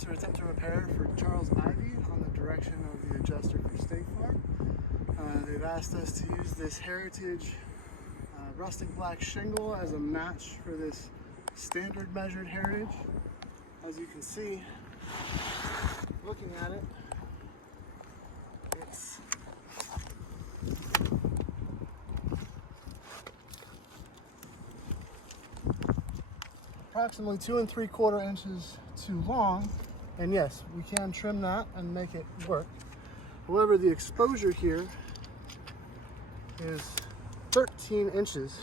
maintenance or attempt to repair for Charles Ivy on the direction of the adjuster for State Farm. They've asked us to use this Heritage rustic black shingle as a match for this standard measured Heritage. As you can see, looking at it, it's approximately 2 3/4 inches too long, and yes, we can trim that and make it work. However, the exposure here is 13 inches.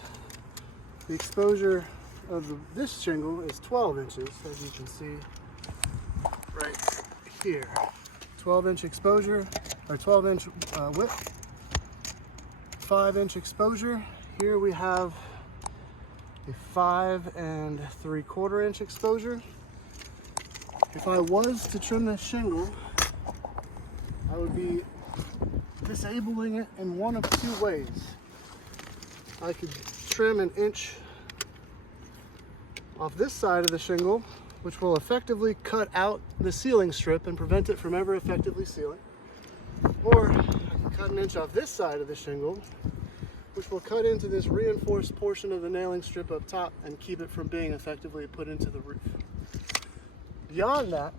The exposure of this shingle is 12 inches, as you can see right here. 12-inch exposure, or 12-inch width, 5-inch exposure. Here we have a 5 3/4 inch exposure. If I was to trim this shingle, I would be disabling it in one of two ways. I could trim an inch off this side of the shingle, which will effectively cut out the sealing strip and prevent it from ever effectively sealing. Or I can cut an inch off this side of the shingle, which will cut into this reinforced portion of the nailing strip up top and keep it from being effectively put into the roof. Beyond that,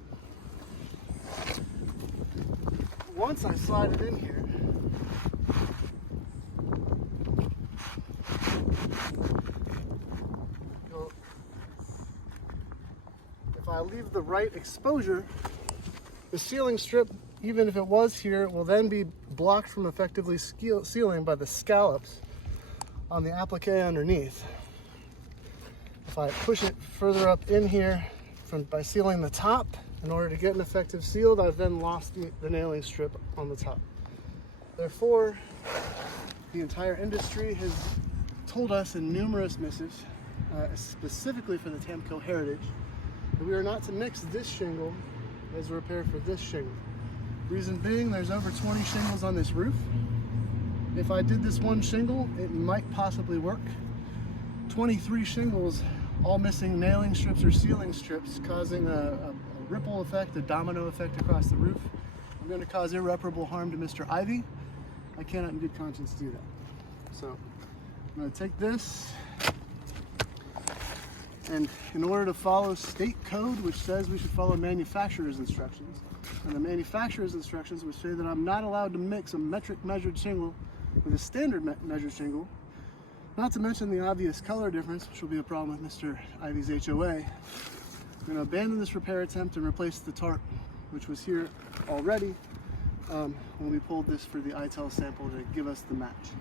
once I slide it in here, if I leave the right exposure, the sealing strip, even if it was here, will then be blocked from effectively sealing by the scallops on the applique underneath. If I push it further up in here by sealing the top, in order to get an effective seal, I've then lost the nailing strip on the top. Therefore, the entire industry has told us in numerous missives, specifically for the Tamco Heritage, that we are not to mix this shingle as a repair for this shingle. Reason being, there's over 20 shingles on this roof. If I did this one shingle, it might possibly work. 23 shingles, all missing nailing strips or sealing strips, causing a ripple effect, a domino effect across the roof. I'm going to cause irreparable harm to Mr. Ivy. I cannot in good conscience do that. So I'm going to take this, and in order to follow state code, which says we should follow manufacturer's instructions, and the manufacturer's instructions would say that I'm not allowed to mix a metric measured shingle with a standard measured shingle, not to mention the obvious color difference, which will be a problem with Mr. Ivy's HOA. I'm going to abandon this repair attempt and replace the tarp, which was here already when we pulled this for the ITEL sample to give us the match.